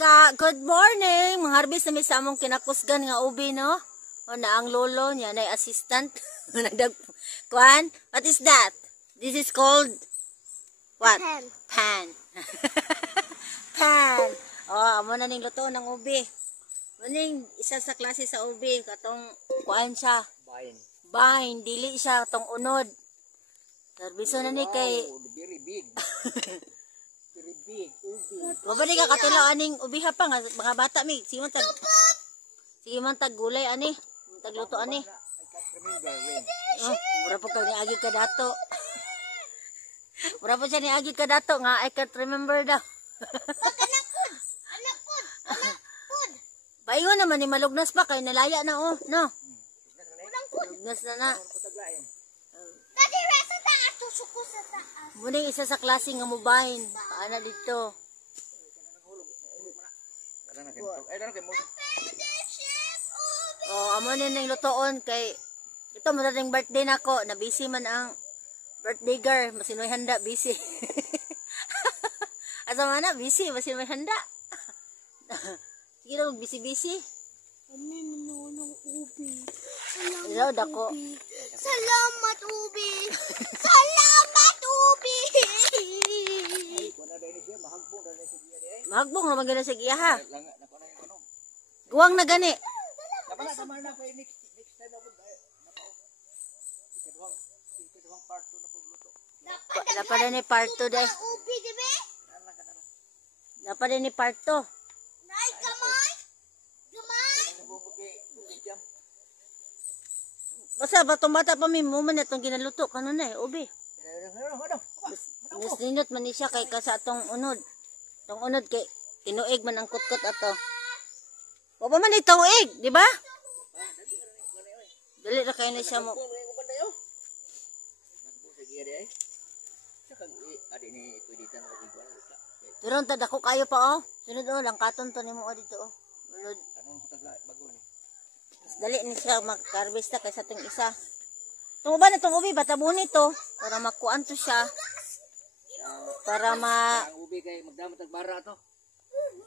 Good morning. Mangharbis na mi sa among kinakusgan nga ubi, no? O na ang lolo niya na assistant. Kwan? What is that? This is called what? Pan. Pan. Pan. Oh, amo na ning luto ng ubi. Muning isa sa klase sa ubi katong kuan siya. Bain, dili siya tong unod. Serbiso na ni kay very big. Very big ubi. Mabali ka katilaw aning ubi ha pa nga mga bata mi. Sige man tag gulay ani. Tag luto ani. I can't remember when. Oh, mura po kag niagi ka dato. Mura po siya niagi ka dato nga I can't remember daw. Anak pod. Paingon naman ni malugnas pa kay nalaya na oh, no. Lugnas na na. Dati resa taas tusuko sa taas. Muning isa sa klase nga mubahin. Paana dito. Oh, amo na nang lutoon kay ito mo na ring birthday nako, na busy man ang birthday girl, masinoy handa busy. Asa man na busy, masinoy handa. Sige lang busy. Ano manunong ubi? Ilaw dako. Salamat ubi. Salamat ubi. Mahagbong naman gina sa giya ha. Guwang na gani. Tama na kay next time ako ikadawang part 2 na pagluto. Dapat na ni part 2 day. Ubi di ba? Dapat na ni part 2. Nay gamay. Basta batong bata pa mi mo man itong ginaluto kanon na ubi. Mas ninot man ni siya kay kasa atong unod. Tong unod kay tinuig man ang kutkot ato. Wa pa man ituig, di ba? Dali ra kay na siya mo. Turon ta dako kayo pa oh. Sunod oh lang katon to nimo dito oh. Ulod. Dali ni siya mag-harvest kaysa itong isa. Itong uban na itong ubi, batabuni to. Para makuan to siya. Para Ang ubi kay magdamot ang bara to.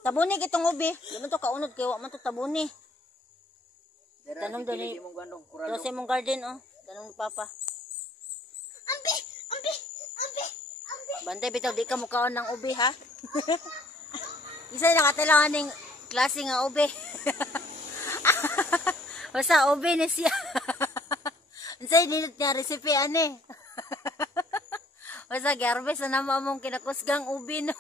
Tabuni kitong ubi. Di man to kaunod kay wa man to tabuni. Tanong doon ni Jose mong garden oh. Tanong ni Papa. Ambi. Bantay bitaw di ka mukaon ng ubi ha. Isa nakatilangan ning klase nga ubi. Basta ubi na siya. Unsay dinit niya recipe ani. Basta garbes na naman mong kinakusgang ubi no.